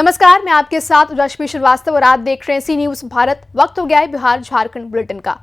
नमस्कार, मैं आपके साथ रश्मि श्रीवास्तव और आप देख रहे हैं सी न्यूज भारत। वक्त हो गया है बिहार झारखंड बुलेटिन का।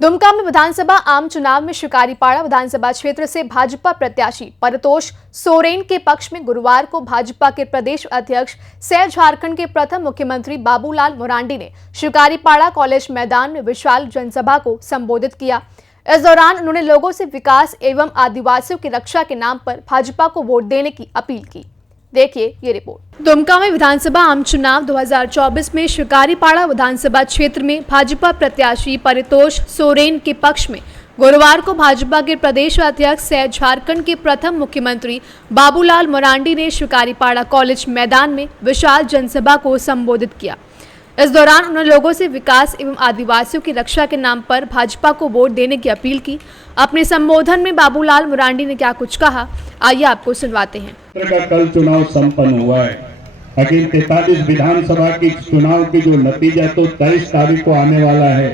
दुमका में विधानसभा आम चुनाव में शिकारीपाड़ा विधानसभा क्षेत्र से भाजपा प्रत्याशी परितोष सोरेन के पक्ष में गुरुवार को भाजपा के प्रदेश अध्यक्ष सह झारखंड के प्रथम मुख्यमंत्री बाबूलाल मरांडी ने शिकारीपाड़ा कॉलेज मैदान में विशाल जनसभा को संबोधित किया। इस दौरान उन्होंने लोगों से विकास एवं आदिवासियों की रक्षा के नाम पर भाजपा को वोट देने की अपील की। देखिए ये रिपोर्ट। दुमका में विधानसभा आम चुनाव 2024 में शिकारीपाड़ा विधानसभा क्षेत्र में भाजपा प्रत्याशी परितोष सोरेन के पक्ष में गुरुवार को भाजपा के प्रदेश अध्यक्ष सह झारखंड के प्रथम मुख्यमंत्री बाबूलाल मरांडी ने शिकारीपाड़ा कॉलेज मैदान में विशाल जनसभा को संबोधित किया। इस दौरान उन्होंने लोगों से विकास एवं आदिवासियों की रक्षा के नाम पर भाजपा को वोट देने की अपील की। अपने संबोधन में बाबूलाल मरांडी ने क्या कुछ कहा, आइए आपको सुनवाते हैं। कल चुनाव संपन्न हुआ है। अखिल 43 विधानसभा की चुनाव की जो नतीजा तो 23 तारीख को आने वाला है,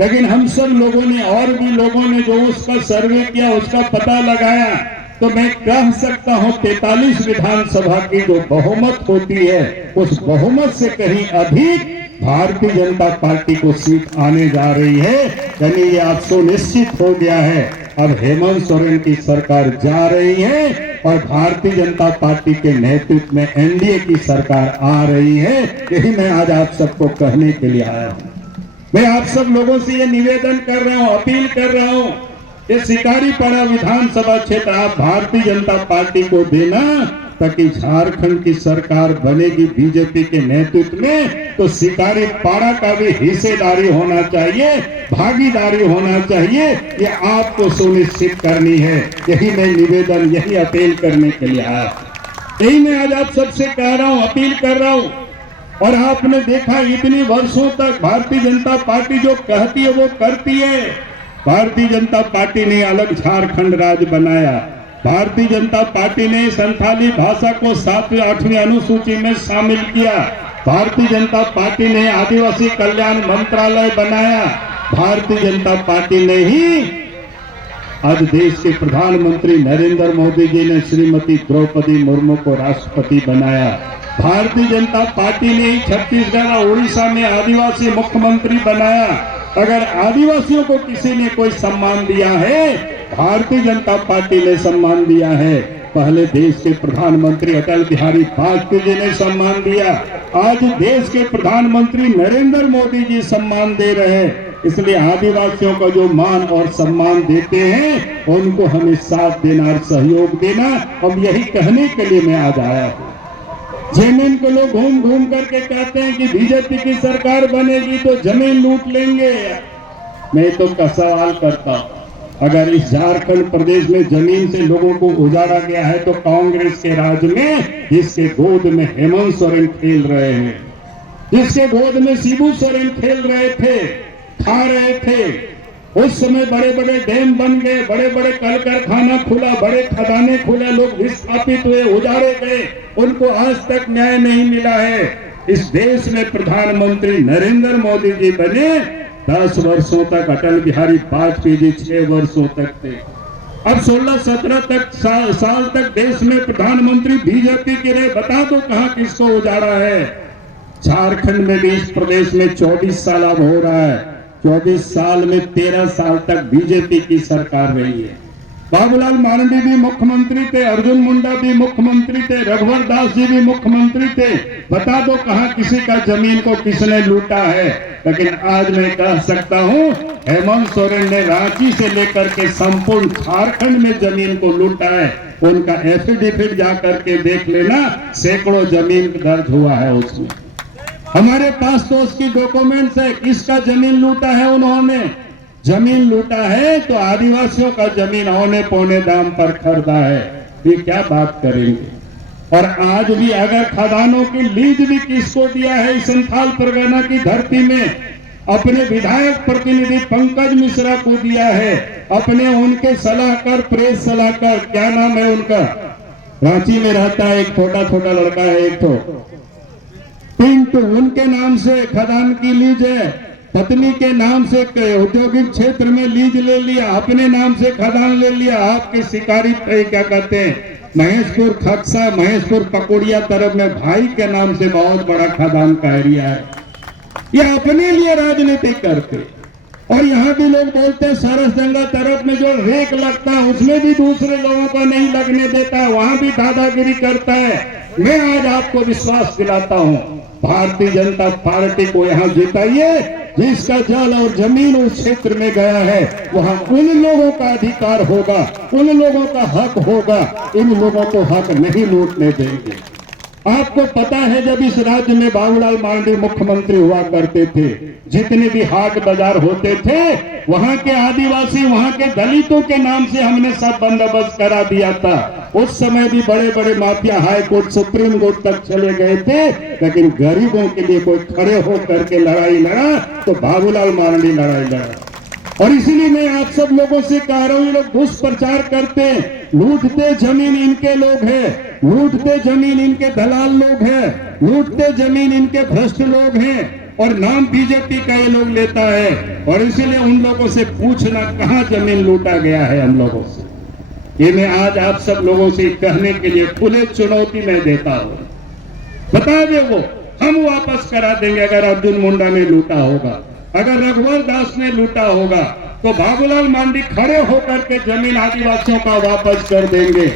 लेकिन हम सब लोगों ने और भी लोगों ने जो उसका सर्वे किया, उसका पता लगाया, तो मैं कह सकता हूं 43 विधानसभा की जो बहुमत होती है, उस बहुमत से कहीं अधिक भारतीय जनता पार्टी को सीट आने जा रही है। यानी ये आप सुनिश्चित हो गया है। अब हेमंत सोरेन की सरकार जा रही है और भारतीय जनता पार्टी के नेतृत्व में एनडीए की सरकार आ रही है। यही मैं आज आप सबको कहने के लिए आया हूं। मैं आप सब लोगों से ये निवेदन कर रहा हूं, अपील कर रहा हूं, ये शिकारीपाड़ा विधानसभा क्षेत्र आप भारतीय जनता पार्टी को देना, ताकि झारखंड की सरकार बनेगी बीजेपी के नेतृत्व में, तो शिकारीपाड़ा का भी हिस्सेदारी होना चाहिए, भागीदारी होना चाहिए। ये आपको सुनिश्चित करनी है। यही मैं निवेदन, यही अपील करने के लिए आया। यही मैं आज आप सबसे कह रहा हूं, अपील कर रहा हूं। और आपने देखा इतने वर्षों तक भारतीय जनता पार्टी जो कहती है वो करती है। भारतीय जनता पार्टी ने अलग झारखंड राज्य बनाया। भारतीय जनता पार्टी ने संथाली भाषा को 7वीं 8वीं अनुसूची में शामिल किया। भारतीय जनता पार्टी ने आदिवासी कल्याण मंत्रालय बनाया। भारतीय जनता पार्टी ने ही आज देश के प्रधानमंत्री नरेंद्र मोदी जी ने श्रीमती द्रौपदी मुर्मू को राष्ट्रपति बनाया। भारतीय जनता पार्टी ने ही छत्तीसगढ़ और उड़ीसा में आदिवासी मुख्यमंत्री बनाया। अगर आदिवासियों को किसी ने कोई सम्मान दिया है, भारतीय जनता पार्टी ने सम्मान दिया है। पहले देश के प्रधानमंत्री अटल बिहारी वाजपेयी जी ने सम्मान दिया, आज देश के प्रधानमंत्री नरेंद्र मोदी जी सम्मान दे रहे हैं। इसलिए आदिवासियों का जो मान और सम्मान देते हैं, उनको हमें साथ देना और सहयोग देना। अब यही कहने के लिए मैं आज आया हूँ। जमीन को लोग घूम घूम करके कहते हैं कि बीजेपी की सरकार बनेगी तो जमीन लूट लेंगे। मैं तो का सवाल करता हूं, अगर इस झारखंड प्रदेश में जमीन से लोगों को उजाड़ा गया है, तो कांग्रेस के राज में जिसके गोद में हेमंत सोरेन खेल रहे हैं, जिसके गोद में शिबू सोरेन खेल रहे थे, खा रहे थे, उस समय बड़े बड़े डैम बन गए, बड़े बड़े कल कारखाना खुला, बड़े खदाने खुले, लोग विस्थापित हुए, उजाड़े गए, उनको आज तक न्याय नहीं मिला है। इस देश में प्रधानमंत्री नरेंद्र मोदी जी बने 10 वर्षों तक, अटल बिहारी वाजपेयी जी 6 वर्षों तक थे। अब 16-17 तक साल तक देश में प्रधानमंत्री बीजेपी के रहे। बता दो कहां किसको उजाड़ा है। झारखंड में भी इस प्रदेश में 24 साल अब हो रहा है। 24 साल में 13 साल तक बीजेपी की सरकार रही है। बाबूलाल मरांडी भी मुख्यमंत्री थे, अर्जुन मुंडा भी मुख्यमंत्री थे, रघुवर दास जी भी मुख्यमंत्री थे। बता दो कहां किसी का जमीन को किसने लूटा है। लेकिन आज मैं कह सकता हूं, हेमंत सोरेन ने रांची से लेकर के संपूर्ण झारखंड में जमीन को लूटा है। उनका एफिडेविट जाकर के देख लेना, सैकड़ों जमीन दर्ज हुआ है उसमें। हमारे पास तो उसकी डॉक्यूमेंट्स है, किसका जमीन लूटा है उन्होंने। जमीन लूटा है तो आदिवासियों का जमीन औने पौने दाम पर खरीदा है। ये क्या बात करेंगे। और आज भी अगर खदानों की लीज भी किसको दिया है, संथाल परगना की धरती में अपने विधायक प्रतिनिधि पंकज मिश्रा को दिया है। अपने उनके सलाहकार, प्रेस सलाहकार, क्या नाम है उनका, रांची में रहता है, एक छोटा छोटा लड़का है, एक तो पिंटू, उनके नाम से खदान की लीज है। पत्नी के नाम से औद्योगिक क्षेत्र में लीज ले लिया, अपने नाम से खदान ले लिया, आपके शिकारी क्या कहते हैं महेशपुर खक्सा, महेशपुर पकुड़िया तरफ में भाई के नाम से बहुत बड़ा खदान का एरिया है। ये अपने लिए राजनीति करते। और यहाँ भी लोग बोलते हैं सरसगंगा तरफ में जो रेक लगता है उसमें भी दूसरे लोगों का नहीं लगने देता है, वहां भी दादागिरी करता है। मैं आज आपको विश्वास दिलाता हूँ, भारतीय जनता पार्टी को यहाँ जिताइए। जिसका जल और जमीन उस क्षेत्र में गया है वहां उन लोगों का अधिकार होगा, उन लोगों का हक होगा, इन लोगों को हक नहीं लूटने देंगे। आपको पता है जब इस राज्य में बाबूलाल मांझी मुख्यमंत्री हुआ करते थे, जितने भी हाट बाजार होते थे वहां के आदिवासी, वहां के दलितों के नाम से हमने सब बंदोबस्त करा दिया था। उस समय भी बड़े बड़े mafia high court supreme court तक चले गए थे, लेकिन गरीबों के लिए कोई खड़े हो करके लड़ाई लड़ा तो बाबूलाल मांझी लड़ाई लड़ा। और इसलिए मैं आप सब लोगों से कह रहा हूं, ये लोग दुष्प्रचार करते हैं, लूटते जमीन इनके लोग हैं, लूटते जमीन इनके दलाल लोग हैं, लूटते जमीन इनके भ्रष्ट लोग हैं, और नाम बीजेपी का ये लोग लेता है। और इसीलिए उन लोगों से पूछना कहां जमीन लूटा गया है हम लोगों से। ये मैं आज आप सब लोगों से कहने के लिए खुले चुनौती में देता हूं। बता दे वो हम वापस करा देंगे अगर अर्जुन मुंडा ने लूटा होगा, अगर रघुवर दास ने लूटा होगा तो बाबूलाल मांझी खड़े होकर के जमीन आदिवासियों का वापस कर देंगे।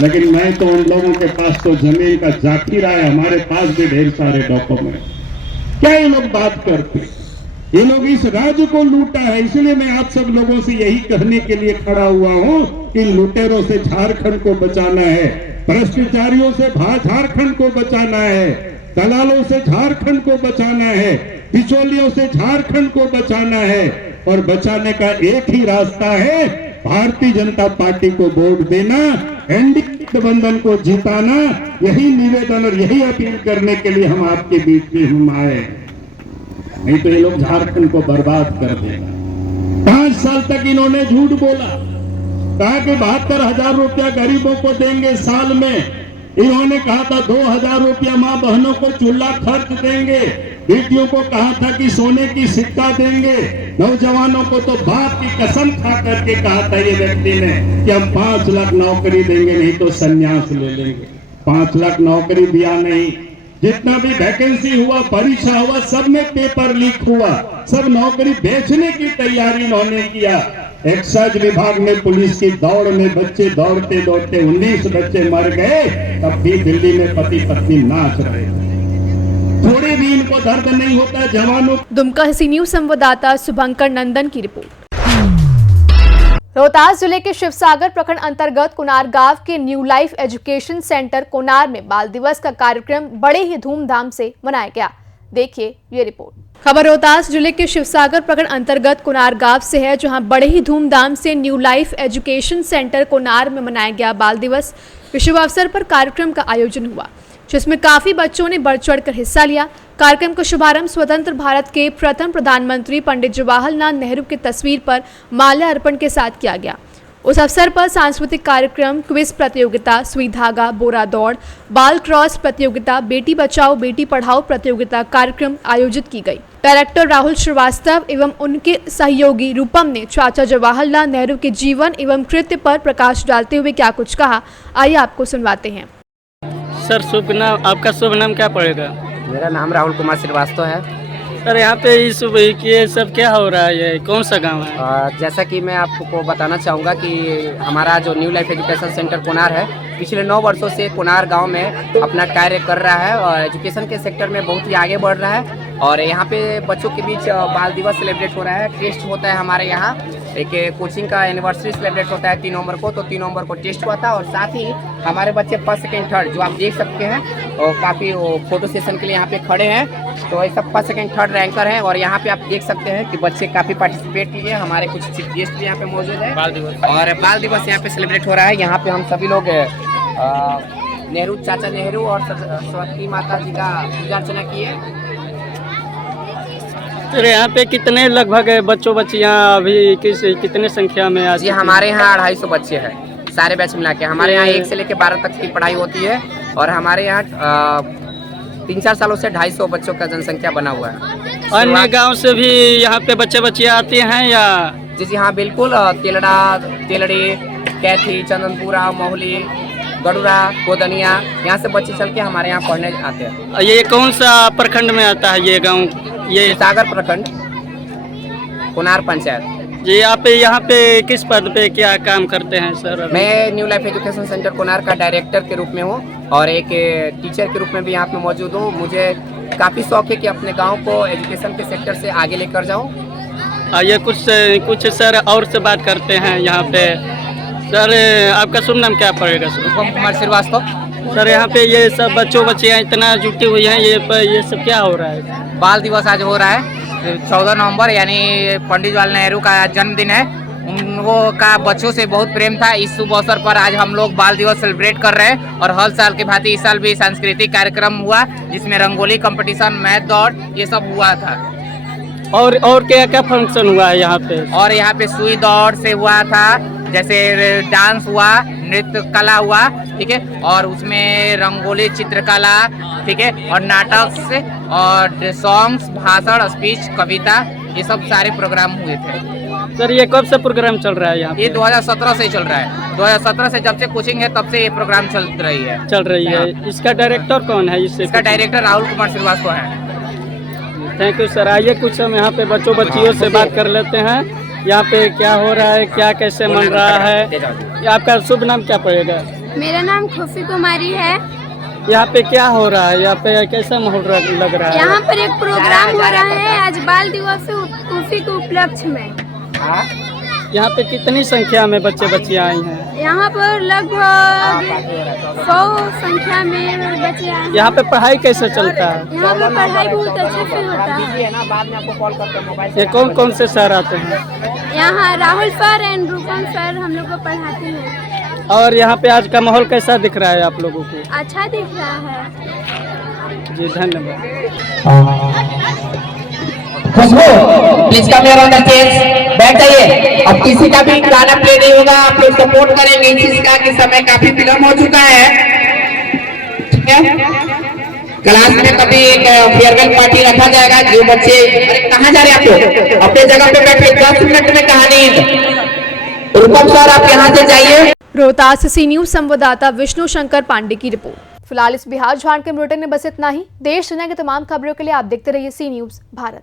लेकिन मैं तो उन लोगों के पास तो जमीन का जाखिरा है, हमारे पास भी ढेर सारे डॉक्यूमेंट। क्या ये लोग बात करते, ये लोग इस राज्य को लूटा है। इसलिए मैं आप सब लोगों से यही कहने के लिए खड़ा हुआ हूं कि लुटेरों से झारखंड को बचाना है, भ्रष्टाचारियों से झारखंड को बचाना है, दलालों से झारखंड को बचाना है, बिचौलियों से झारखंड को बचाना है। और बचाने का एक ही रास्ता है, भारतीय जनता पार्टी को वोट देना, एनडीए गठबंधन को जिताना। यही निवेदन और यही अपील करने के लिए हम आपके बीच में हम आए। नहीं तो ये लोग झारखंड को बर्बाद कर देगा। 5 साल तक इन्होंने झूठ बोला, कहा कि 72,000 रुपया गरीबों को देंगे साल में। इन्होंने कहा था 2,000 रुपया मां बहनों को चूल्हा खर्च देंगे, बेटियों को कहा था कि सोने की सिक्का देंगे, नौजवानों को तो बाप की कसम खा करके कहा था ये व्यक्ति ने कि हम 5 लाख नौकरी देंगे, नहीं तो संन्यास ले लेंगे। 5 लाख नौकरी दिया नहीं। जितना भी वैकेंसी हुआ, परीक्षा हुआ, सब में पेपर लीक हुआ, सब नौकरी बेचने की तैयारी इन्होंने किया। एक्साइज विभाग में पुलिस की दौड़ में बच्चे दौड़ते दौड़ते 19 बच्चे मर गए, तब भी दिल्ली में पति पत्नी नाच रहे थे। थोड़ी भी इनको दर्द नहीं होता जवानों। दुमका सी न्यूज संवाददाता शुभंकर नंदन की रिपोर्ट। रोहतास जिले के शिवसागर प्रखंड अंतर्गत कोनार गांव के new life education centre Konar में बाल दिवस का कार्यक्रम बड़े ही धूमधाम से मनाया गया। देखिए ये रिपोर्ट। खबर रोहतास जिले के शिवसागर प्रखंड अंतर्गत कोनार गांव से है, जहां बड़े ही धूमधाम से new life education centre Konar में मनाया गया बाल दिवस। शुभ अवसर पर कार्यक्रम का आयोजन हुआ, जिसमें काफी बच्चों ने बढ़ चढ़कर हिस्सा लिया। कार्यक्रम का शुभारंभ स्वतंत्र भारत के प्रथम प्रधानमंत्री पंडित जवाहरलाल नेहरू की तस्वीर पर माल्यार्पण के साथ किया गया। उस अवसर पर सांस्कृतिक कार्यक्रम, क्विज प्रतियोगिता, सुई धागा, बोरा दौड़, बाल क्रॉस प्रतियोगिता, बेटी बचाओ बेटी पढ़ाओ प्रतियोगिता कार्यक्रम आयोजित की गई। डायरेक्टर राहुल श्रीवास्तव एवं उनके सहयोगी रूपम ने चाचा जवाहरलाल नेहरू के जीवन एवं कृत्य पर प्रकाश डालते हुए क्या कुछ कहा, आइए आपको सुनवाते हैं। सर शुभ नाम, आपका शुभ नाम क्या पड़ेगा? मेरा नाम राहुल कुमार श्रीवास्तव है। सर यहाँ पे इस ये सब क्या हो रहा है, ये कौन सा गांव है? जैसा कि मैं आपको बताना चाहूँगा कि हमारा जो new life education centre Konar है, पिछले 9 वर्षों से कोनार गांव में अपना कार्य कर रहा है और एजुकेशन के सेक्टर में बहुत ही आगे बढ़ रहा है। और यहाँ पे बच्चों के बीच बाल दिवस सेलिब्रेट हो रहा है, टेस्ट होता है हमारे यहाँ, एक कोचिंग का एनिवर्सरी सेलिब्रेट होता है 3 नवंबर को, तो 3 नवंबर को टेस्ट हुआ था। और साथ ही हमारे बच्चे 1st, 2nd, 3rd जो आप देख सकते हैं, और काफ़ी फोटो सेशन के लिए यहाँ पे खड़े हैं, तो ये सब 1st, 2nd, 3rd रैंकर हैं। और यहाँ पे आप देख सकते हैं कि बच्चे काफ़ी पार्टिसिपेट किए। हमारे कुछ चीफ गेस्ट भी यहाँ पे मौजूद है और बाल दिवस यहाँ पे सेलिब्रेट हो रहा है। यहाँ पे हम सभी लोग नेहरू, चाचा नेहरू और सरस्वती माता जी का पूजा अर्चना किए। सर यहाँ पे कितने लगभग बच्चों बच्चियाँ अभी कितने संख्या में आज? जी हमारे यहाँ 250 बच्चे हैं सारे बैच मिला के। हमारे यहाँ 1 से लेकर 12 तक की पढ़ाई होती है और हमारे यहाँ 3-4 सालों से 250 बच्चों का जनसंख्या बना हुआ है। अन्य गांव से भी यहाँ पे बच्चे बच्चियाँ आती हैं या? जी हाँ बिल्कुल, तेलड़ा, तेलड़ी, कैथी, चंदनपुरा, मोहली, गडुरा, कोदनिया, यहाँ से बच्चे चल के हमारे यहाँ पढ़ने आते हैं। ये कौन सा प्रखंड में आता है ये गांव? ये सागर प्रखंड, कोनार पंचायत। जी आप यहाँ पे किस पद पे क्या काम करते हैं सर? मैं new life education centre Konar का डायरेक्टर के रूप में हूँ और एक टीचर के रूप में भी यहाँ पे मौजूद हूँ। मुझे काफ़ी शौक है कि अपने गांव को एजुकेशन के सेक्टर से आगे लेकर जाऊँ। ये कुछ सर और से बात करते हैं यहाँ पे। सर आपका शुभ नाम क्या पड़ेगा सर? रूपम कुमार श्रीवास्तव। सर यहाँ पे ये सब बच्चों बच्चियाँ इतना जुटी हुई हैं, ये सब क्या हो रहा है? बाल दिवस आज हो रहा है 14 नवंबर, यानी पंडित जवाहरलाल नेहरू का जन्मदिन है। उनको का बच्चों से बहुत प्रेम था। इस शुभ अवसर पर आज हम लोग बाल दिवस सेलिब्रेट कर रहे हैं और हर साल के भांति इस साल भी सांस्कृतिक कार्यक्रम हुआ जिसमें रंगोली कंपटीशन, मैथ दौड़, ये सब हुआ था। और क्या क्या फंक्शन हुआ है यहाँ पे? और यहाँ पे सुई दौड़ से हुआ था, जैसे डांस हुआ, नृत्य कला हुआ, ठीक है, और उसमें रंगोली, चित्रकला, ठीक है, और नाटक से और सॉन्ग्स, भाषण, स्पीच, कविता, ये सब सारे प्रोग्राम हुए थे। सर ये कब से प्रोग्राम चल रहा है यहाँ पे? ये 2017 से चल रहा है। 2017 से जब से कोचिंग है तब से ये प्रोग्राम चल रही है। इसका डायरेक्टर कौन है? इसका डायरेक्टर राहुल कुमार श्रीवास्तव है। Thank you sir. आइए कुछ हम यहाँ पे बच्चों बच्चियों से बात कर लेते हैं। यहाँ पे क्या हो रहा है, क्या कैसे मन रहा है? आपका शुभ नाम क्या पड़ेगा? मेरा नाम खुफी कुमारी है। यहाँ पे क्या हो रहा है? यहाँ पे कैसा माहौल लग रहा है? यहाँ पर एक प्रोग्राम हो रहा है आज बाल दिवस खुफी के उपलक्ष्य में। यहाँ पे कितनी संख्या में बच्चे बच्चियाँ आई हैं? यहाँ पर लगभग 100 संख्या में बच्चे आए हैं। यहाँ पे पढ़ाई कैसे चलता है? यहाँ पर पढ़ाई बहुत अच्छे से होता है। ये कौन कौन से सर आते हैं? यहाँ Rahul sir and Rupam sir हम लोग को पढ़ाते हैं। और यहाँ पे आज का माहौल कैसा दिख रहा है आप लोगों को? अच्छा दिख रहा है। जी धन्यवाद। Khushboo please come here on the stage, बैठ जाइए। अब किसी का भी गाना प्ले नहीं होगा, आप लोग सपोर्ट करेंगे इस चीज का कि समय काफी विलम्ब हो चुका है, ठीक है। क्लास में कभी एक फेयरवेल पार्टी रखा जाएगा। जो बच्चे, अरे कहाँ जा रहे हैं आप लोग? अपने जगह पे बैठे, 10 मिनट में कहानी। रूपम सर आप यहाँ से जाइए। रोहतास सी न्यूज संवाददाता विष्णु शंकर पांडे की रिपोर्ट। फिलहाल इस बिहार झारखंड बुलेटिन में बस इतना ही। देश दुनिया की तमाम खबरों के लिए आप देखते रहिए सी न्यूज भारत।